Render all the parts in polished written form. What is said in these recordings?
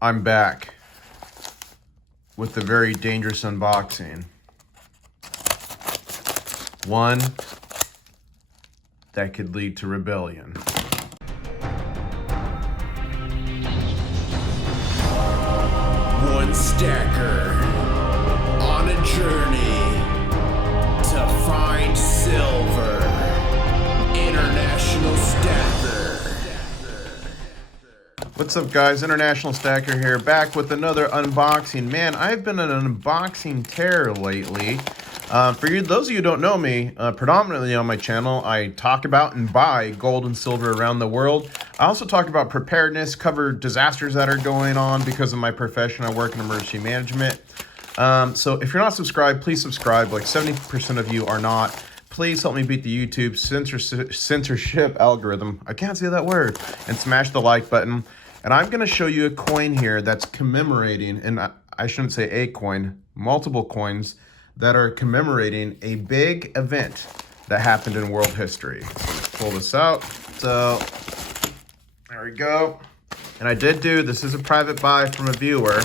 I'm back with a very dangerous unboxing. One that could lead to rebellion. One stacker on a journey to find silver. International Stacker. What's up, guys? International Stacker here, back with another unboxing. Man, I've been an unboxing terror lately. Those of you who don't know me, predominantly on my channel, I talk about and buy gold and silver around the world. I also talk about preparedness, cover disasters that are going on because of my profession. I work in emergency management. So if you're not subscribed, please subscribe. Like 70% of you are not. Please help me beat the YouTube censorship algorithm. I can't say that word. And smash the like button. And I'm going to show you a coin here that's commemorating, and I shouldn't say a coin, multiple coins that are commemorating a big event that happened in world history. So let's pull this out. So there we go. And this is a private buy from a viewer.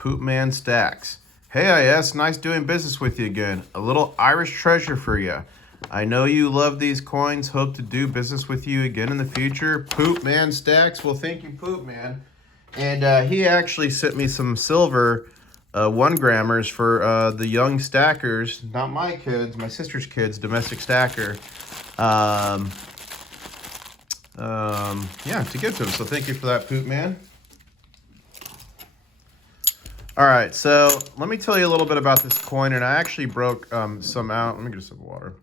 Poopman Stacks. Hey IS, nice doing business with you again. A little Irish treasure for you. I know you love these coins. Hope to do business with you again in the future. Poopman Stacks. Well, thank you, Poopman. And he actually sent me some silver 1 grammers for the young stackers, not my kids, my sister's kids, domestic stacker. Yeah, to give to him. So thank you for that, Poopman. All right, so let me tell you a little bit about this coin, and I actually broke some out. Let me get a sip of water.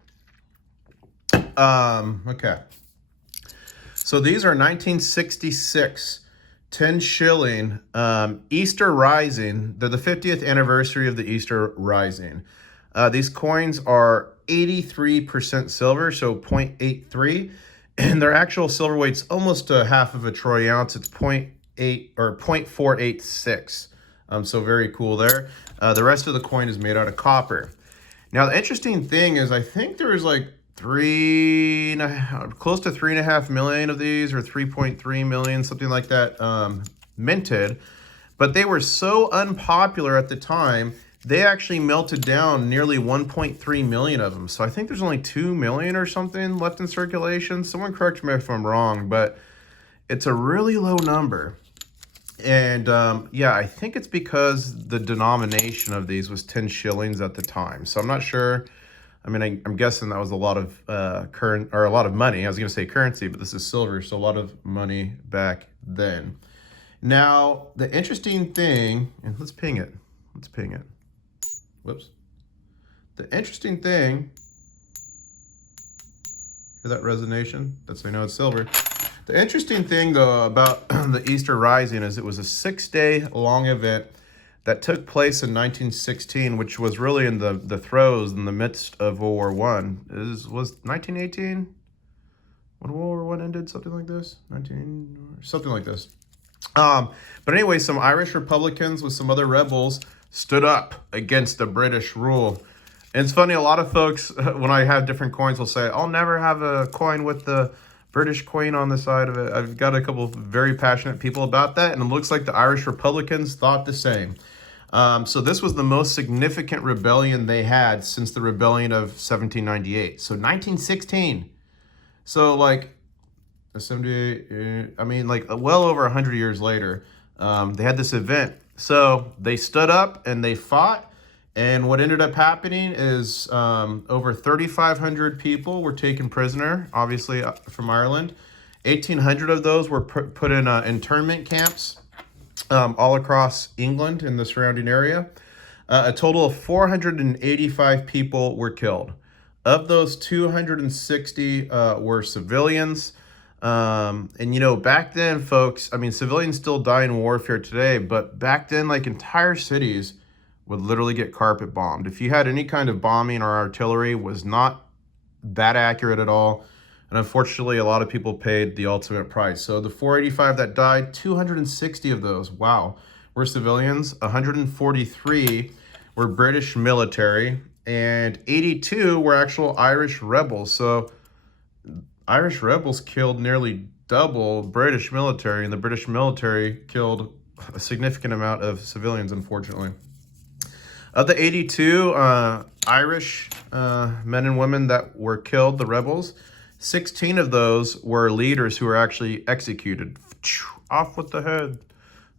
Okay. So these are 1966 10 shilling Easter Rising. They're the 50th anniversary of the Easter Rising. These coins are 83% silver, so 0.83, and their actual silver weight's almost a half of a troy ounce. It's 0.8 or 0.486. So very cool there. The rest of the coin is made out of copper. Now, the interesting thing is I think there was like close to 3.5 million of these, or 3.3 million, something like that, minted. But they were so unpopular at the time, they actually melted down nearly 1.3 million of them. So I think there's only 2 million or something left in circulation. Someone correct me if I'm wrong, but it's a really low number. And yeah, I think it's because the denomination of these was 10 shillings at the time. So I'm not sure. I mean, I'm guessing that was a lot of a lot of money. I was going to say currency, but this is silver, so a lot of money back then. Now, the interesting thing, and let's ping it. Let's ping it. Whoops. The interesting thing, hear that resonation? That's how I know it's silver. The interesting thing, though, about the Easter Rising is it was a 6-day long event that took place in 1916, which was really in the throes, in the midst of World War I. Was 1918 when World War I ended? Something like this? Something like this. But anyway, some Irish Republicans with some other rebels stood up against the British rule. And it's funny, a lot of folks, when I have different coins, will say, I'll never have a coin with the British Queen on the side of it. I've got a couple of very passionate people about that, and it looks like the Irish Republicans thought the same. So this was the most significant rebellion they had since the rebellion of 1798. So 1916. So like 78, I mean, like well over 100 years later, they had this event. So they stood up and they fought. And what ended up happening is over 3,500 people were taken prisoner, obviously from Ireland. 1,800 of those were put in internment camps all across England and the surrounding area. A total of 485 people were killed. Of those, 260 were civilians. And, you know, back then, folks, I mean, civilians still die in warfare today, but back then, like, entire cities would literally get carpet bombed. If you had any kind of bombing or artillery, was not that accurate at all. And unfortunately, a lot of people paid the ultimate price. So the 485 that died, 260 of those, wow, were civilians. 143 were British military, and 82 were actual Irish rebels. So Irish rebels killed nearly double British military, and the British military killed a significant amount of civilians, unfortunately. Of the 82 Irish men and women that were killed, the rebels, 16 of those were leaders who were actually executed. Off with the head.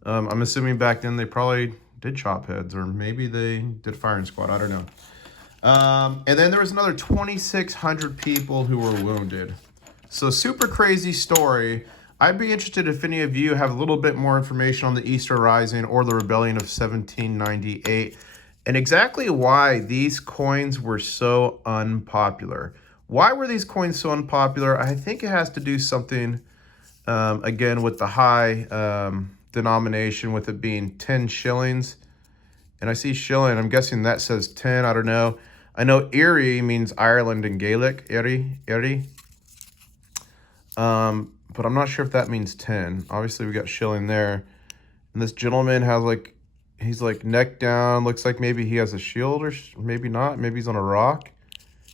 I'm assuming back then they probably did chop heads, or maybe they did firing squad. I don't know. And then there was another 2,600 people who were wounded. So super crazy story. I'd be interested if any of you have a little bit more information on the Easter Rising or the Rebellion of 1798 and exactly why these coins were so unpopular. Why were these coins so unpopular? I think it has to do something, again, with the high denomination, with it being 10 shillings. And I see shilling, I'm guessing that says 10, I don't know. I know Erie means Ireland in Gaelic, Erie. But I'm not sure if that means 10. Obviously, we got shilling there. And this gentleman has like, he's like neck down. Looks like maybe he has a shield, or maybe not. Maybe he's on a rock.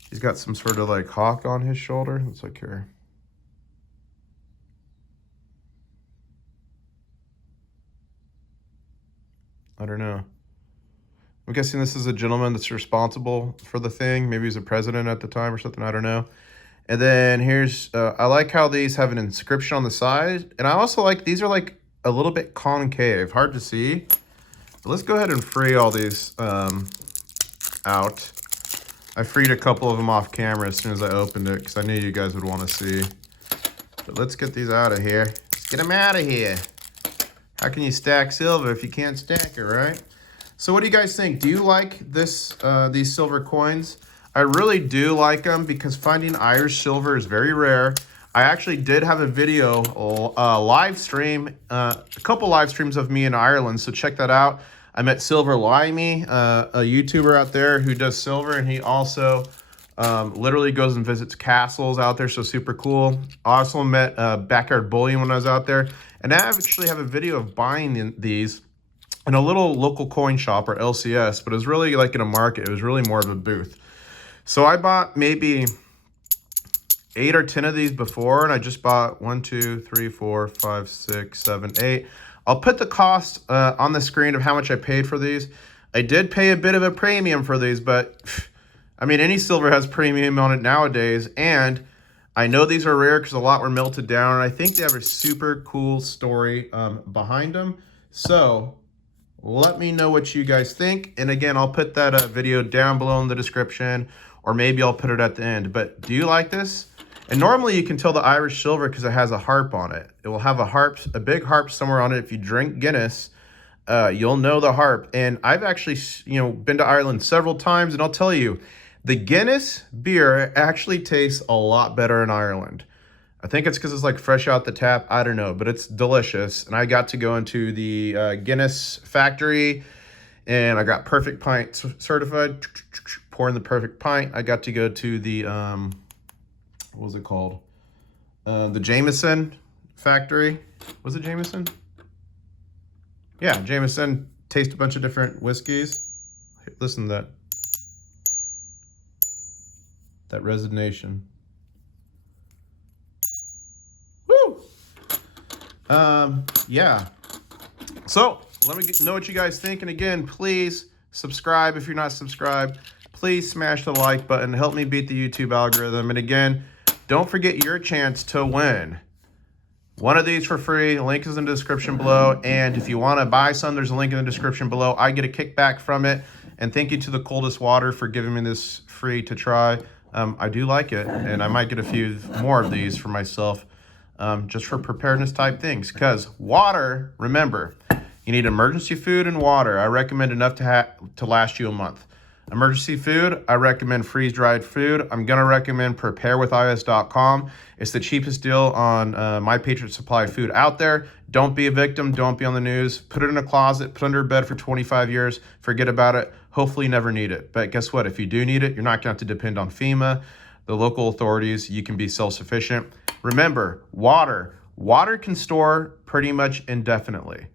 He's got some sort of like hawk on his shoulder. Let's look here. I don't know. I'm guessing this is a gentleman that's responsible for the thing. Maybe he's a president at the time or something. I don't know. And then here's, I like how these have an inscription on the side. And I also like, these are like a little bit concave, hard to see. But let's go ahead and free all these out. I freed a couple of them off camera as soon as I opened it because I knew you guys would want to see. But let's get these out of here. Let's get them out of here. How can you stack silver if you can't stack it, right? So what do you guys think? Do you like this these silver coins? I really do like them because finding Irish silver is very rare. I actually did have a video, live stream, a couple live streams of me in Ireland, so check that out. I met Silver Limey, a YouTuber out there who does silver, and he also literally goes and visits castles out there, so super cool. I also met Backyard Bullion when I was out there, and I actually have a video of buying these in a little local coin shop, or LCS, but it was really like in a market. It was really more of a booth. So I bought maybe 8 or 10 of these before, and I just bought 1, 2, 3, 4, 5, 6, 7, 8. I'll put the cost on the screen of how much I paid for these. I did pay a bit of a premium for these, but I mean, any silver has premium on it nowadays, and I know these are rare because a lot were melted down, and I think they have a super cool story behind them. So let me know what you guys think, and again, I'll put that video down below in the description, or maybe I'll put it at the end. But do you like this? And normally you can tell the Irish silver because it has a harp on it. It will have a big harp somewhere on it. If you drink Guinness, you'll know the harp. And I've actually, been to Ireland several times, and I'll tell you, the Guinness beer actually tastes a lot better in Ireland. I think it's because it's like fresh out the tap. I don't know, but it's delicious. And I got to go into the Guinness factory, and I got perfect pint certified, pouring the perfect pint. I got to go to the, what was it called? The Jameson factory. Was it Jameson? Yeah, Jameson. Taste a bunch of different whiskeys. Listen to that. That resignation. Woo! Yeah. So, let me know what you guys think. And again, please subscribe if you're not subscribed. Please smash the like button. Help me beat the YouTube algorithm. And again, don't forget your chance to win one of these for free. Link is in the description below. And if you want to buy some, there's a link in the description below. I get a kickback from it. And thank you to the Coldest Water for giving me this free to try. I do like it. And I might get a few more of these for myself, just for preparedness type things. Because water, remember, you need emergency food and water. I recommend enough to last you a month. Emergency food, I recommend freeze-dried food. I'm going to recommend preparewithis.com. It's the cheapest deal on My Patriot Supply food out there. Don't be a victim. Don't be on the news. Put it in a closet. Put it under bed for 25 years. Forget about it. Hopefully you never need it. But guess what? If you do need it, you're not going to have to depend on FEMA, the local authorities. You can be self-sufficient. Remember, water. Water can store pretty much indefinitely.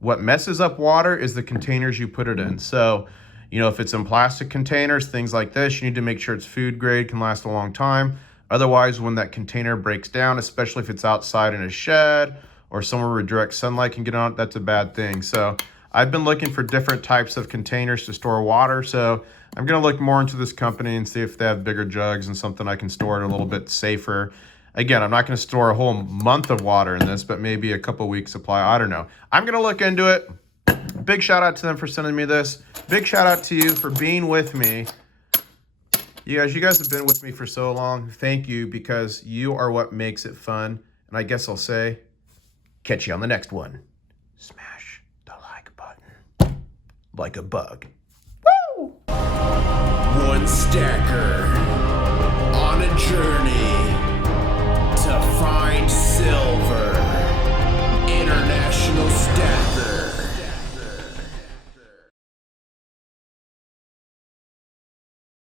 What messes up water is the containers you put it in. So, if it's in plastic containers, things like this, you need to make sure it's food grade, can last a long time. Otherwise, when that container breaks down, especially if it's outside in a shed or somewhere where direct sunlight can get on it, that's a bad thing. So I've been looking for different types of containers to store water. So I'm going to look more into this company and see if they have bigger jugs and something I can store it a little bit safer. Again, I'm not going to store a whole month of water in this, but maybe a couple weeks supply. I don't know. I'm going to look into it. Big shout out to them for sending me this. Big shout out to you for being with me. You guys have been with me for so long. Thank you, because you are what makes it fun. And I guess I'll say, catch you on the next one. Smash the like button like a bug. Woo! One stacker.